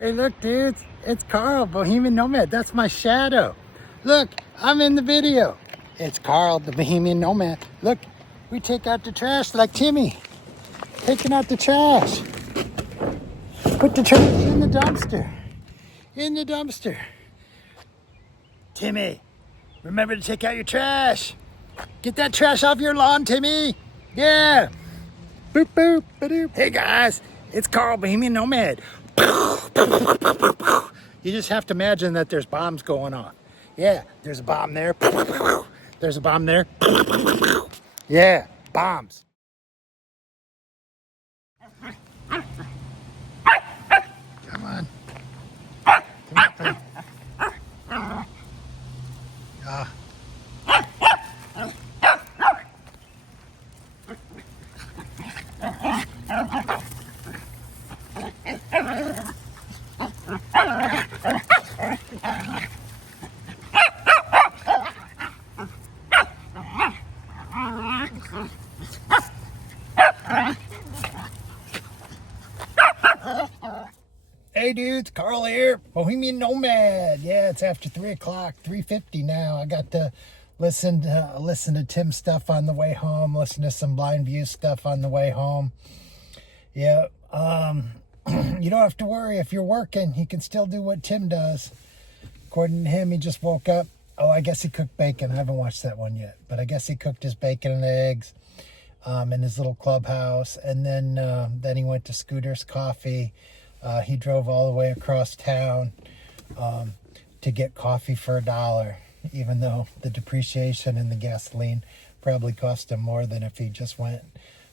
Hey, look, dudes, it's Karl, Bohemian Nomad. That's my shadow. Look, I'm in the video. It's Karl, the Bohemian Nomad. Look, we take out the trash like Timmy. Taking out the trash. Put the trash in the dumpster. In the dumpster. Timmy, remember to take out your trash. Get that trash off your lawn, Timmy. Yeah. Boop, boop, ba-doop. Hey, guys, it's Karl, Bohemian Nomad. You just have to imagine that there's bombs going on. Yeah, there's a bomb there. There's a bomb there. Yeah, bombs. Come on. Come on, buddy. Hey dudes, Karl here, Bohemian Nomad. Yeah, it's after 3 o'clock, 3:50 now. I got to listen to Tim stuff on the way home, listen to some Blind View stuff on the way home. Yeah, you don't have to worry if you're working. You can still do what Tim does. According to him, he just woke up. Oh, I guess he cooked bacon. I haven't watched that one yet, but I guess he cooked his bacon and eggs in his little clubhouse, and then he went to Scooter's Coffee. He drove all the way across town to get coffee for $1, even though the depreciation and the gasoline probably cost him more than if he just went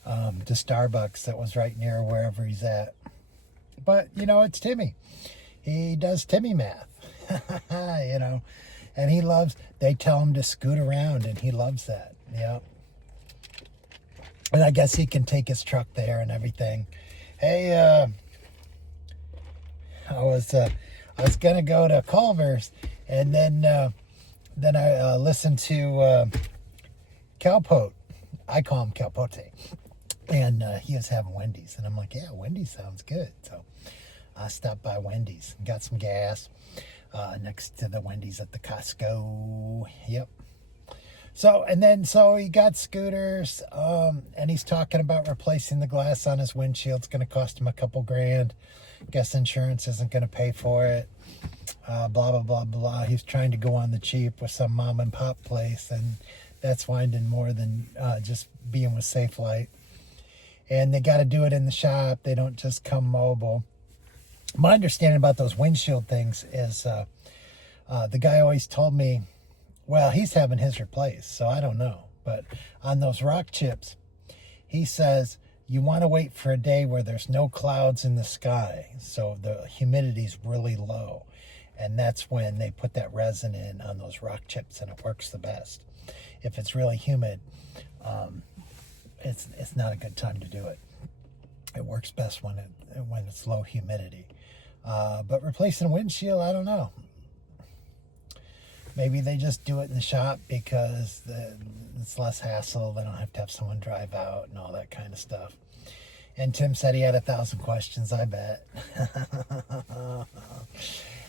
to Starbucks that was right near wherever he's at. But, it's Timmy. He does Timmy math, and he loves, they tell him to scoot around, and he loves that, And I guess he can take his truck there and everything. Hey, I was gonna go to Culver's, and then I listened to Calpote. I call him Calpote, and he was having Wendy's, and I'm like, yeah, Wendy's sounds good. So I stopped by Wendy's and got some gas next to the Wendy's at the Costco. Yep. So he got scooters, and he's talking about replacing the glass on his windshield. It's going to cost him a couple grand. Guess insurance isn't going to pay for it. Blah, blah, blah, blah. He's trying to go on the cheap with some mom and pop place, and that's winding more than just being with Safelite. And they got to do it in the shop. They don't just come mobile. My understanding about those windshield things is the guy always told me, well, he's having his replaced, so I don't know. But on those rock chips, he says you want to wait for a day where there's no clouds in the sky, so the humidity's really low. And that's when they put that resin in on those rock chips, and it works the best. If it's really humid, it's not a good time to do it. It works best when it's low humidity. But replacing a windshield, I don't know. Maybe they just do it in the shop because it's less hassle. They don't have to have someone drive out and all that kind of stuff. And Tim said he had 1,000 questions, I bet.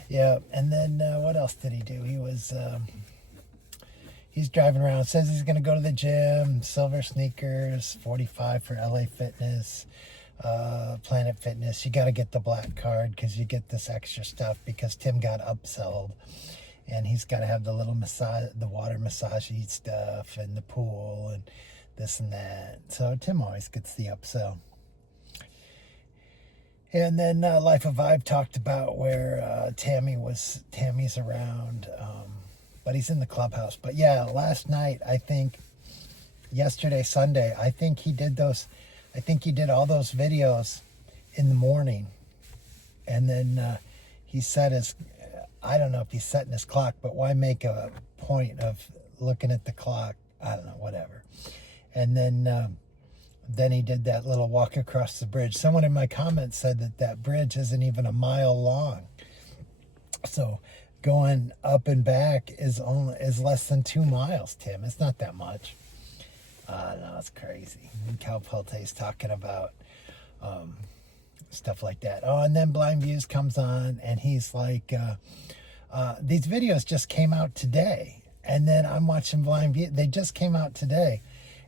Yeah, and then what else did he do? He's driving around. Says he's going to go to the gym, Silver Sneakers, 45 for LA Fitness, Planet Fitness. You got to get the black card because you get this extra stuff because Tim got upsold. And he's got to have the little massage, the water massagey stuff, and the pool, and this and that. So Tim always gets the upsell. And then Life of Vibe talked about where Tammy's around, but he's in the clubhouse. But yeah, last night, yesterday, Sunday, I think he did all those videos in the morning, and then he set his. I don't know if he's setting his clock, but why make a point of looking at the clock? I don't know, whatever. And then he did that little walk across the bridge. Someone in my comments said that bridge isn't even a mile long. So going up and back is less than 2 miles, Tim. It's not that much. No, it's crazy. Cal Pelte's talking about stuff like that. Oh, and then Blind Views comes on, and he's like, these videos just came out today. And then I'm watching Blind Views. They just came out today.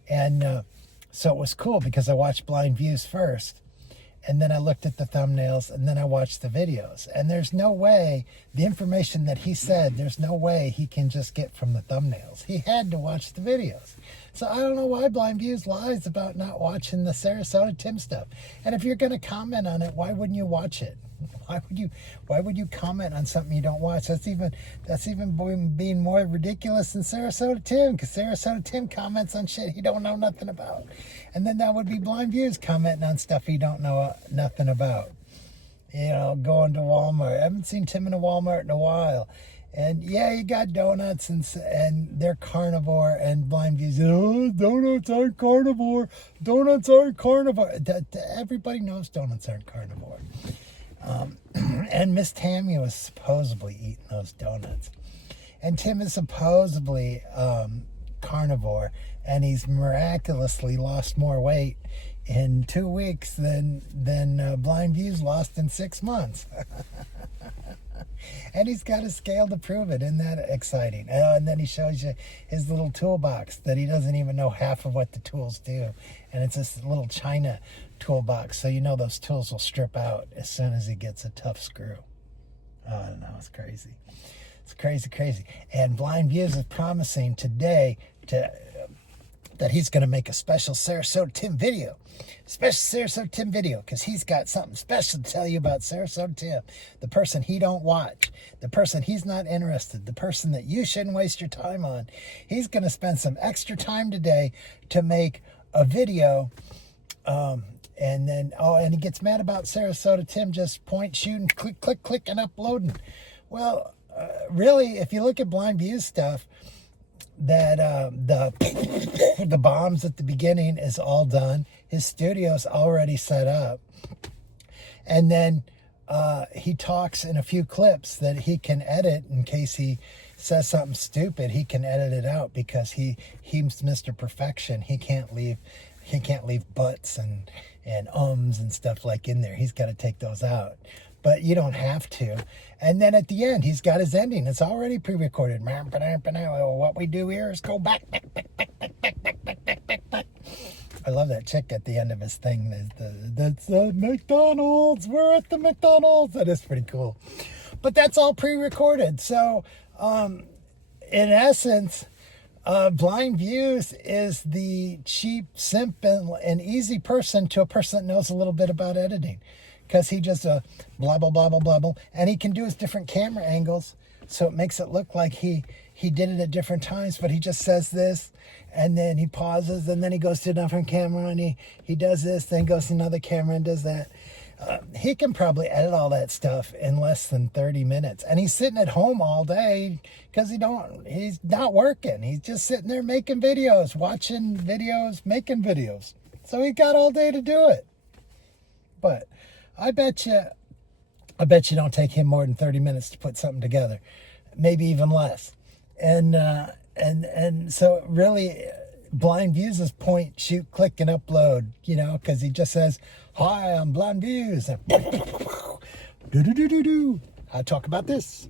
And so it was cool because I watched Blind Views first. And then I looked at the thumbnails, and then I watched the videos. And there's no way, the information that he said, there's no way he can just get from the thumbnails. He had to watch the videos. So I don't know why Blind Views lies about not watching the Sarasota Tim stuff. And if you're going to comment on it, why wouldn't you watch it? Why would you comment on something you don't watch? That's even being more ridiculous than Sarasota Tim, because Sarasota Tim comments on shit he don't know nothing about. And then that would be Blind Views commenting on stuff he don't know nothing about. You know, going to Walmart. I haven't seen Tim in a Walmart in a while. And yeah, you got donuts and they're carnivore, and Blind Views, oh, donuts aren't carnivore. Donuts aren't carnivore. Everybody knows donuts aren't carnivore. And Miss Tammy was supposedly eating those donuts. And Tim is supposedly carnivore, and he's miraculously lost more weight in 2 weeks than Blind Views lost in 6 months. And he's got a scale to prove it. Isn't that exciting? And then he shows you his little toolbox that he doesn't even know half of what the tools do. And it's this little China toolbox. So you know those tools will strip out as soon as he gets a tough screw. Oh, I don't know. It's crazy. It's crazy. And Blind Views is promising today that he's going to make a special Sarasota Tim video. Special Sarasota Tim video, because he's got something special to tell you about Sarasota Tim. The person he don't watch. The person he's not interested. The person that you shouldn't waste your time on. He's going to spend some extra time today to make a video. And he gets mad about Sarasota Tim just point shooting, click, and uploading. Well, really, if you look at Blind Views stuff, that the bombs at the beginning is all done. His studio's already set up. And then he talks in a few clips that he can edit in case he says something stupid. He can edit it out because he's Mr. Perfection. He can't leave butts and ums and stuff like in there. He's got to take those out. But you don't have to. And then at the end, he's got his ending. It's already pre-recorded. What we do here is go back. I love that chick at the end of his thing. That's the McDonald's. We're at the McDonald's. That is pretty cool. But that's all pre-recorded. So, in essence, Blind Views is the cheap, simp, and easy person to a person that knows a little bit about editing. Because he just blah, blah, blah, blah, blah, blah. And he can do his different camera angles. So it makes it look like he did it at different times. But he just says this. And then he pauses. And then he goes to a different camera. And he does this. Then goes to another camera and does that. He can probably edit all that stuff in less than 30 minutes. And he's sitting at home all day because he's not working. He's just sitting there making videos, watching videos, making videos. So he got all day to do it. But I bet you don't take him more than 30 minutes to put something together, maybe even less. And so really, Blind Views is point, shoot, click, and upload, because he just says, "Hi, I'm Blind Views." And I talk about this,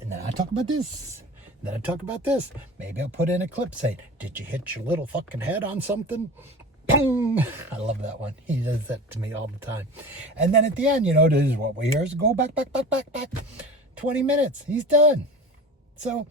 and then I talk about this, and then I talk about this. Maybe I'll put in a clip saying, "Did you hit your little fucking head on something?" I love that one. He does that to me all the time. And then at the end, this is what we hear is go back. 20 minutes. He's done. So,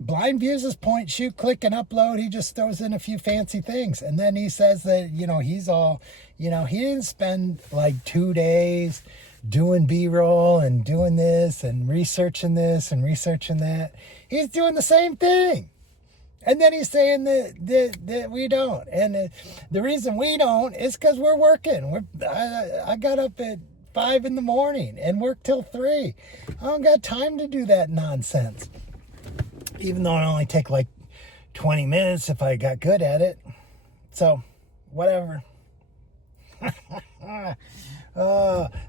Blind Views is point, shoot, click, and upload. He just throws in a few fancy things. And then he says that, he's all, he didn't spend like 2 days doing B-roll and doing this and researching that. He's doing the same thing. And then he's saying that we don't. And the reason we don't is because we're working. I got up at 5 in the morning and worked till 3. I don't got time to do that nonsense. Even though it only take like 20 minutes if I got good at it. So, whatever.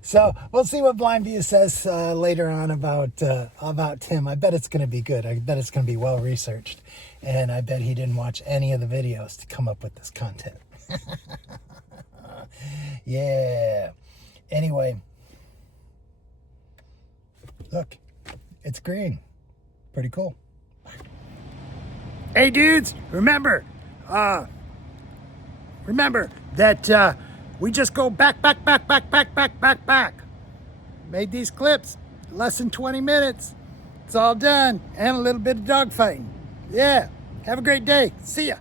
So we'll see what Blind View says later on about Tim. I bet it's going to be good. I bet it's going to be well researched, and I bet he didn't watch any of the videos to come up with this content. Yeah. Anyway, look, it's green. Pretty cool. Hey dudes, remember that we just go back. Made these clips, less than 20 minutes. It's all done, and a little bit of dogfighting. Yeah, have a great day. See ya.